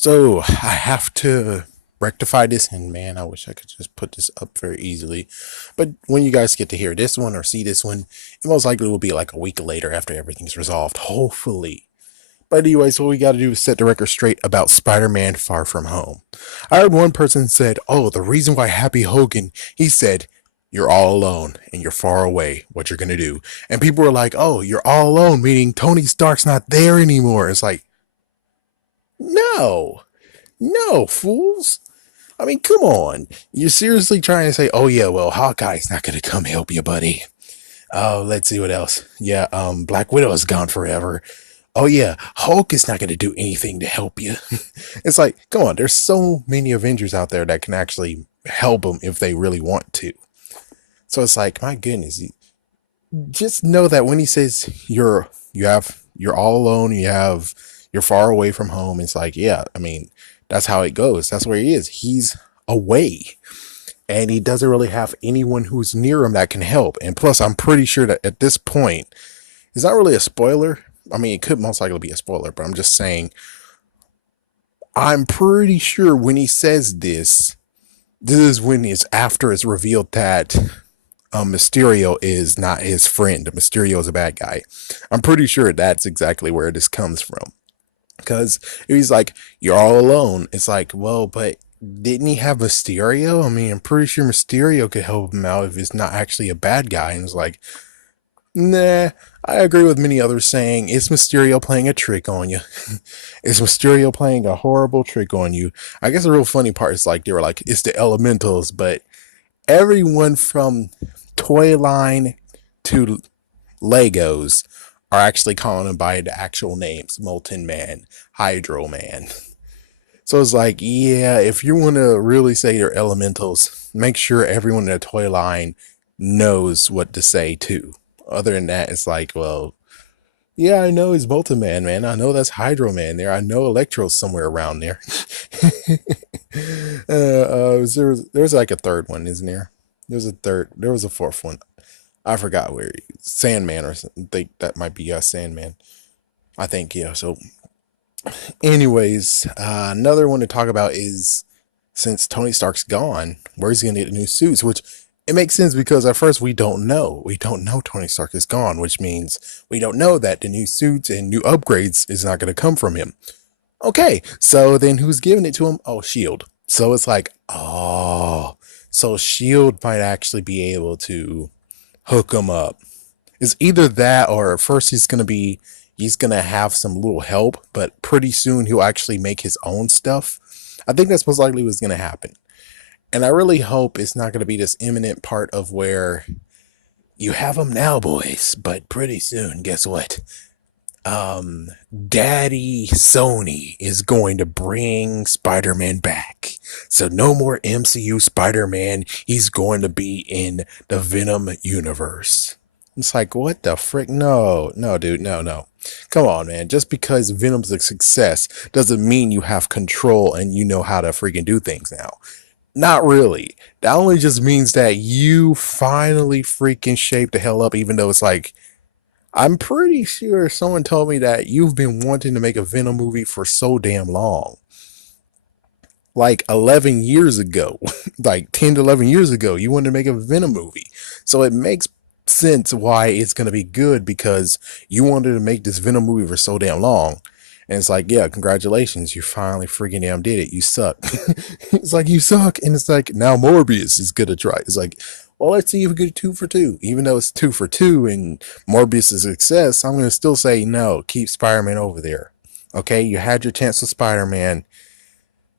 So I have to rectify this, and man, I wish I could just put this up very easily. But when you guys get to hear this one or see this one, it most likely will be like a week later after everything's resolved, hopefully. But anyways, what we got to do is set the record straight about Spider-Man Far From Home. I heard one person said, "Oh, the reason why Happy Hogan," he said, "you're all alone and you're far away. What you're gonna do?" And people were like, "Oh, you're all alone," meaning Tony Stark's not there anymore. It's like, no, no, fools. I mean, come on. You're seriously trying to say, "Oh yeah, well, Hawkeye's not gonna come help you, buddy." Oh, let's see what else. Yeah, Black Widow is gone forever. Oh yeah, Hulk is not gonna do anything to help you. It's like, come on, there's so many Avengers out there that can actually help them if they really want to. So it's like, my goodness, just know that when he says you're all alone, you're far away from home. It's like, yeah, I mean, that's how it goes. That's where he is. He's away, and he doesn't really have anyone who's near him that can help. And plus, I'm pretty sure that at this point, it's not really a spoiler. I mean, it could most likely be a spoiler, but I'm just saying, I'm pretty sure when he says this is when it's after it's revealed that Mysterio is not his friend. Mysterio is a bad guy. I'm pretty sure that's exactly where this comes from. Because if he's like, "you're all alone," it's like, well, but didn't he have Mysterio? I mean, I'm pretty sure Mysterio could help him out if he's not actually a bad guy. And it's like, nah, I agree with many others saying it's Mysterio playing a trick on you. It's Mysterio playing a horrible trick on you. I guess the real funny part is like, they were like, it's the elementals, but everyone from toy line to Legos are actually calling him by the actual names: Molten Man, Hydro Man. So it's like, yeah, if you want to really say they're elementals, make sure everyone in the toy line knows what to say too. Other than that, it's like, well, yeah, I know he's Molten Man, man. I know that's Hydro Man there. I know Electro's somewhere around there. There's like a third one, isn't there? There was a fourth one. I forgot where Sandman or something. I think that might be Sandman. I think, yeah. So, anyways, another one to talk about is, since Tony Stark's gone, where's he gonna get new suits? Which it makes sense because at first we don't know. We don't know Tony Stark is gone, which means we don't know that the new suits and new upgrades is not gonna come from him. Okay, so then who's giving it to him? Oh, Shield. So it's like, oh, so Shield might actually be able to hook him up. It's either that, or at first he's gonna have some little help, but pretty soon he'll actually make his own stuff. I think that's most likely what's gonna happen. And I really hope it's not gonna be this imminent part of where you have them now, boys, but pretty soon, guess what? Daddy Sony is going to bring Spider-Man back. So no more MCU Spider-Man. He's going to be in the Venom universe. It's like, what the frick? No, no, dude, no, no. Come on, man. Just because Venom's a success doesn't mean you have control and you know how to freaking do things now. Not really. That only just means that you finally freaking shaped the hell up, even though it's like, I'm pretty sure someone told me that you've been wanting to make a Venom movie for so damn long. Like 11 years ago, like 10 to 11 years ago, you wanted to make a Venom movie. So it makes sense why it's going to be good, because you wanted to make this Venom movie for so damn long. And it's like, yeah, congratulations, you finally freaking damn did it. You suck. It's like, you suck. And it's like, now Morbius is going to try. It's like, well, let's see if we get 2 for 2. Even though it's 2 for 2 and Morbius is a success, I'm going to still say no, keep Spider-Man over there. Okay, you had your chance with Spider-Man.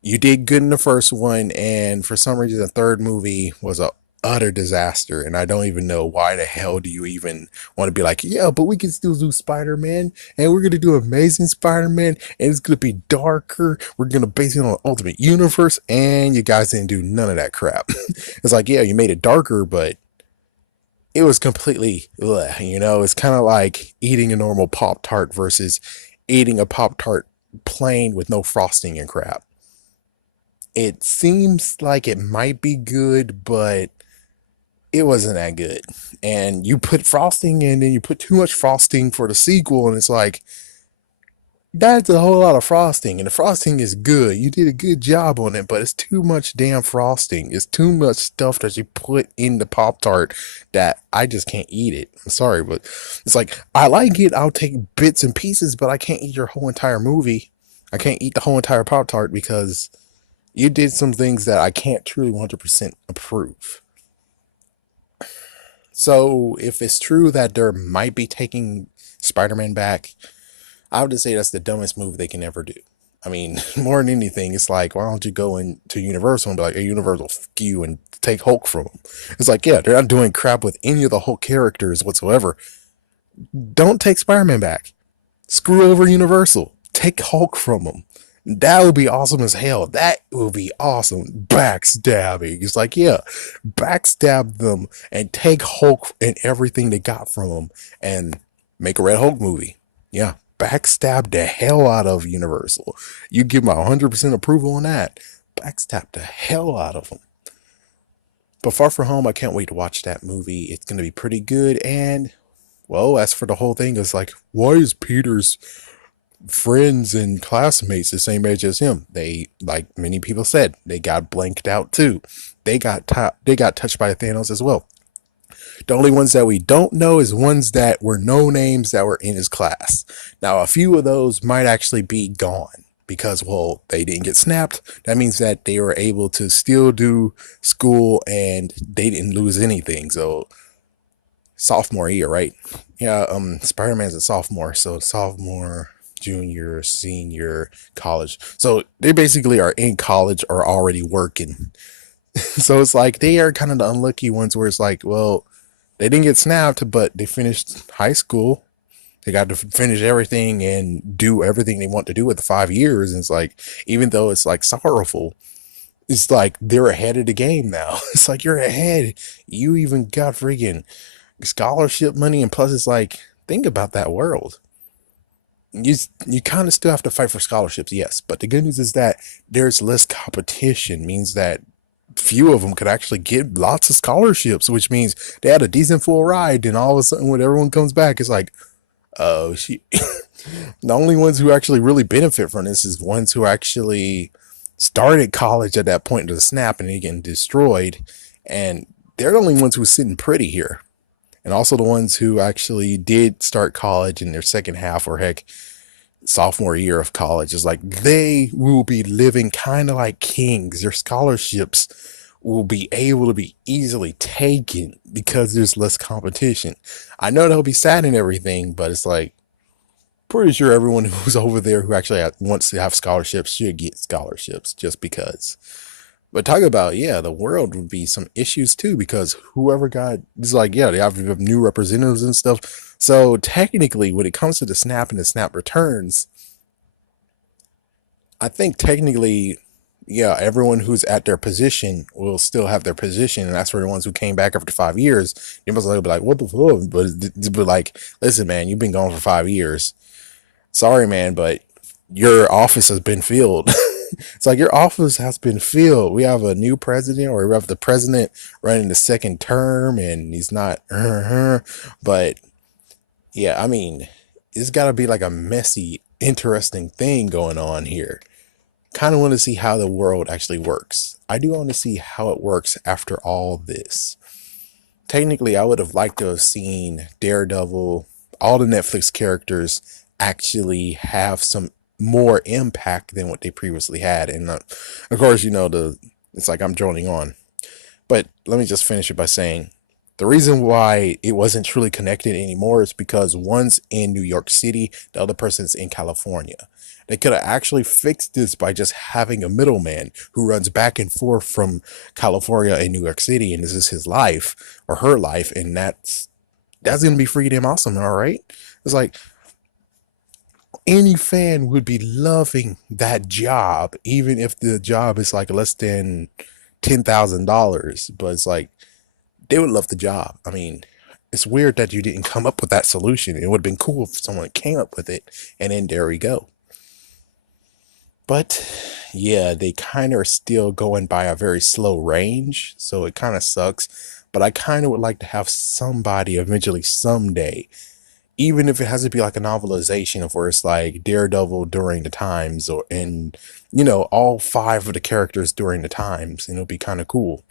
You did good in the first one, and for some reason the third movie was a utter disaster, and I don't even know why the hell do you even want to be like, yeah, but we can still do Spider-Man, and we're gonna do Amazing Spider-Man, and it's gonna be darker, we're gonna base it on Ultimate Universe, and you guys didn't do none of that crap. It's like, yeah, you made it darker, but it was completely it's kind of like eating a normal Pop Tart versus eating a Pop Tart plain with no frosting and crap. It seems like it might be good, but it wasn't that good. And you put frosting in, and you put too much frosting for the sequel, and it's like, That's a whole lot of frosting, and the frosting is good. You did a good job on it, but it's too much damn frosting. It's too much stuff that you put in the Pop Tart that I just can't eat it. I'm sorry, but it's like I like it. I'll take bits and pieces, but I can't eat your whole entire movie. I can't eat the whole entire Pop Tart because you did some things that I can't truly 100% approve. So if it's true that there might be taking Spider-Man back, I would just say that's the dumbest move they can ever do. I mean, more than anything, it's like, why don't you go into Universal and be like, hey, Universal, fuck you, and take Hulk from them? It's like, yeah, they're not doing crap with any of the Hulk characters whatsoever. Don't take Spider-Man back. Screw over Universal. Take Hulk from them. That would be awesome as hell. That would be awesome. Backstabbing. It's like, yeah, backstab them and take Hulk and everything they got from them and make a Red Hulk movie. Yeah, backstab the hell out of Universal. You give my 100% approval on that. Backstab the hell out of them. But Far From Home, I can't wait to watch that movie. It's going to be pretty good. And, well, as for the whole thing, it's like, why is Peter's friends and classmates the same age as him? They, like many people said, they got blanked out too. They got touched by Thanos as well. The only ones that we don't know is ones that were no names that were in his class. Now, a few of those might actually be gone because, well, they didn't get snapped. That means that they were able to still do school and they didn't lose anything. So, sophomore year, right? Yeah, Spider-Man's a sophomore, so sophomore, junior, senior, college. So they basically are in college or already working. So it's like they are kind of the unlucky ones where it's like, well, they didn't get snapped, but they finished high school. They got to finish everything and do everything they want to do with the 5 years. And it's like, even though it's like sorrowful, it's like they're ahead of the game now. It's like you're ahead. You even got freaking scholarship money, and plus, it's like, think about that world. You kind of still have to fight for scholarships, yes, but the good news is that there's less competition, means that few of them could actually get lots of scholarships, which means they had a decent full ride. And all of a sudden, when everyone comes back, it's like, oh, she. The only ones who actually really benefit from this is ones who actually started college at that point of the snap and they getting destroyed, and they're the only ones who are sitting pretty here. And also the ones who actually did start college in their second half or heck sophomore year of college is like they will be living kind of like kings. Their scholarships will be able to be easily taken because there's less competition. I know they'll be sad and everything, but it's like pretty sure everyone who's over there who actually wants to have scholarships should get scholarships just because. But talk about, yeah, the world would be some issues too because whoever got, it's like, yeah, they have new representatives and stuff. So technically, when it comes to the snap and the snap returns, I think technically, yeah, everyone who's at their position will still have their position, and that's for the ones who came back after 5 years. You must be like, what the fuck? But like, listen, man, you've been gone for 5 years. Sorry, man, but your office has been filled. It's like your office has been filled. We have a new president, or we have the president running the second term, and he's not. But yeah, I mean, it's got to be like a messy, interesting thing going on here. Kind of want to see how the world actually works. I do want to see how it works after all this. Technically, I would have liked to have seen Daredevil, all the Netflix characters actually have some more impact than what they previously had. And of course, it's like I'm droning on. But let me just finish it by saying the reason why it wasn't truly connected anymore is because one's in New York City, the other person's in California. They could have actually fixed this by just having a middleman who runs back and forth from California and New York City, and this is his life or her life, and that's gonna be freaking awesome, all right? It's like any fan would be loving that job, even if the job is like less than $10,000. But it's like they would love the job. I mean, it's weird that you didn't come up with that solution. It would have been cool if someone came up with it, and then there we go. But yeah, they kind of are still going by a very slow range, so it kind of sucks. But I kind of would like to have somebody eventually someday, even if it has to be like a novelization of where it's like Daredevil during the times, or and all five of the characters during the times, and it'll be kind of cool.